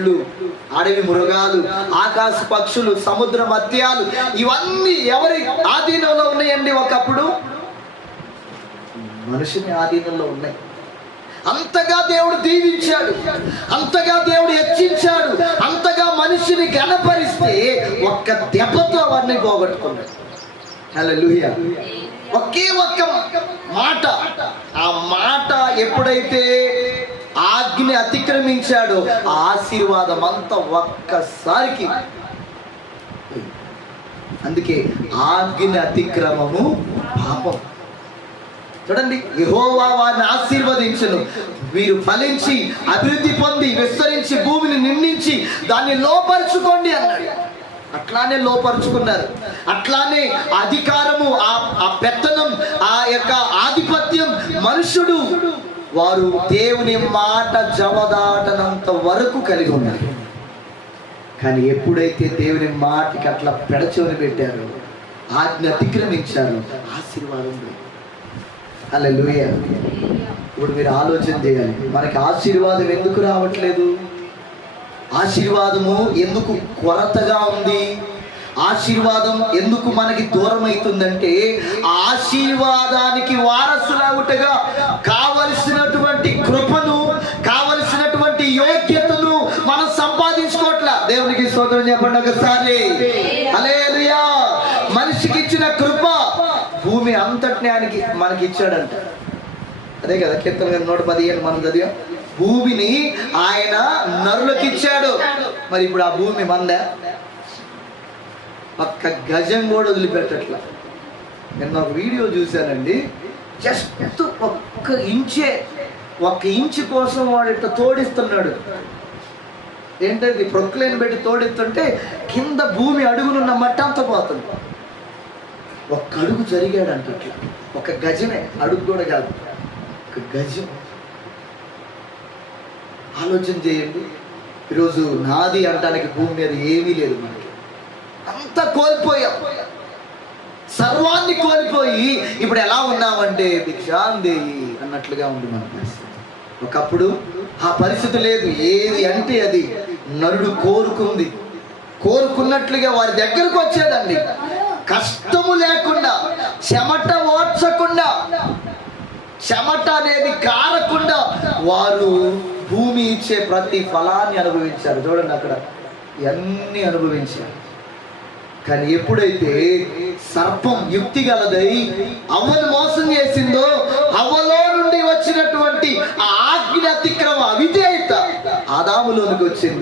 చెట్లు, అడవి మృగాలు, ఆకాశ పక్షులు, సముద్ర మత్స్యాలు, ఇవన్నీ ఎవరి ఆధీనంలో ఉన్నాయండి? ఒకప్పుడు మనుషుని ఆధీనంలో ఉన్నాయి. అంతగా దేవుడు దీవించాడు, అంతగా దేవుడు హెచ్చించాడు, అంతగా మనిషిని ఘనపరిస్తే ఒక్క దెబ్బతో అవన్నీ పోగొట్టుకున్నాడు. హల్లెలూయా. ఒకే ఒక్క మాట, ఆ మాట ఎప్పుడైతే ఆజ్ఞని అతిక్రమించాడో ఆ ఆశీర్వాదం అంతా ఒక్కసారికి. అందుకే ఆజ్ఞని అతిక్రమము పాపం. చూడండి, యెహోవా వారిని ఆశీర్వదించును, వీరు ఫలించి అభివృద్ధి పొంది విస్తరించి భూమిని నిండించి దాన్ని లోపరుచుకోండి అన్నాడు. అట్లానే లోపరుచుకున్నారు. అట్లానే అధికారము, ఆ పెత్తనం, ఆ యొక్క ఆధిపత్యం మనుషుడు వారు దేవుని మాట జవదాటనంత వరకు కలిగి ఉన్నారు. కానీ ఎప్పుడైతే దేవుని మాటకి అట్లా పెడచెవిని పెట్టారో, ఆజ్ఞ అతిక్రమించారో, ఆశీర్వాదం లేదు. హల్లెలూయా. ఇప్పుడు మీరు ఆలోచన చేయాలి, మనకి ఆశీర్వాదం ఎందుకు రావట్లేదు? ఆశీర్వాదము ఎందుకు కొరతగా ఉంది? ఆశీర్వాదం ఎందుకు మనకి దూరం అవుతుందంటే, ఆశీర్వాదానికి వారసులాగుటగా కావలసినటువంటి కృపను, కావలసినటువంటి యోగ్యతను మనం సంపాదించుకోవట్లా. దేవునికి స్తోత్రం చెప్పండి ఒకసారి. హల్లెలూయా. మనిషికి ఇచ్చిన కృప భూమి అంతటిని ఆయనకి మనకి ఇచ్చాడంట. అదే కదా కీర్తన 115 మనం చదివాం. భూమిని ఆయన నరులకు ఇచ్చాడు. మరి ఇప్పుడు ఆ భూమి మంద? ఒక్క గజం కూడా వదిలిపెట్టట్లా. నేను ఒక వీడియో చూశానండి, జస్ట్ ఒక్క ఇంచు కోసం వాడు ఇట్లా తోడిస్తున్నాడు. ఏంటది? ప్రొక్లైన్ పెట్టి తోడిస్తుంటే కింద భూమి అడుగునున్న మట్టి అంతా పోతుంది. ఒక్క అడుగు జరిగాడంట. అట్లా ఒక గజమే, అడుగు కూడా కాదు, ఒక గజం. ఆలోచన చేయండి. ఈరోజు నాది అంటానికి భూమి మీద ఏమీ లేదు. మనకి అంతా కోల్పోయాం, సర్వాన్ని కోల్పోయి ఇప్పుడు ఎలా ఉన్నామంటే భిక్షాందేయి అన్నట్లుగా ఉంది మన పరిస్థితి. ఒకప్పుడు ఆ పరిస్థితి లేదు. ఏది అంటే అది నరుడు కోరుకున్నట్లుగా వారి దగ్గరకు వచ్చేదండి. కష్టము లేకుండా, చెమట ఓడ్చకుండా, చెమట అనేది కారకుండా వారు భూమి ఇచ్చే ప్రతి ఫలాన్ని అనుభవించారు. చూడండి, అక్కడ ఇవన్నీ అనుభవించారు. కానీ ఎప్పుడైతే సర్పం యుక్తి గలదై అవ్వను మోసం చేసిందో, అవ్వలో నుండి వచ్చినటువంటి ఆ ఆజ్ఞ అతిక్రమ అవిధేయత ఆదాములోనికి వచ్చింది.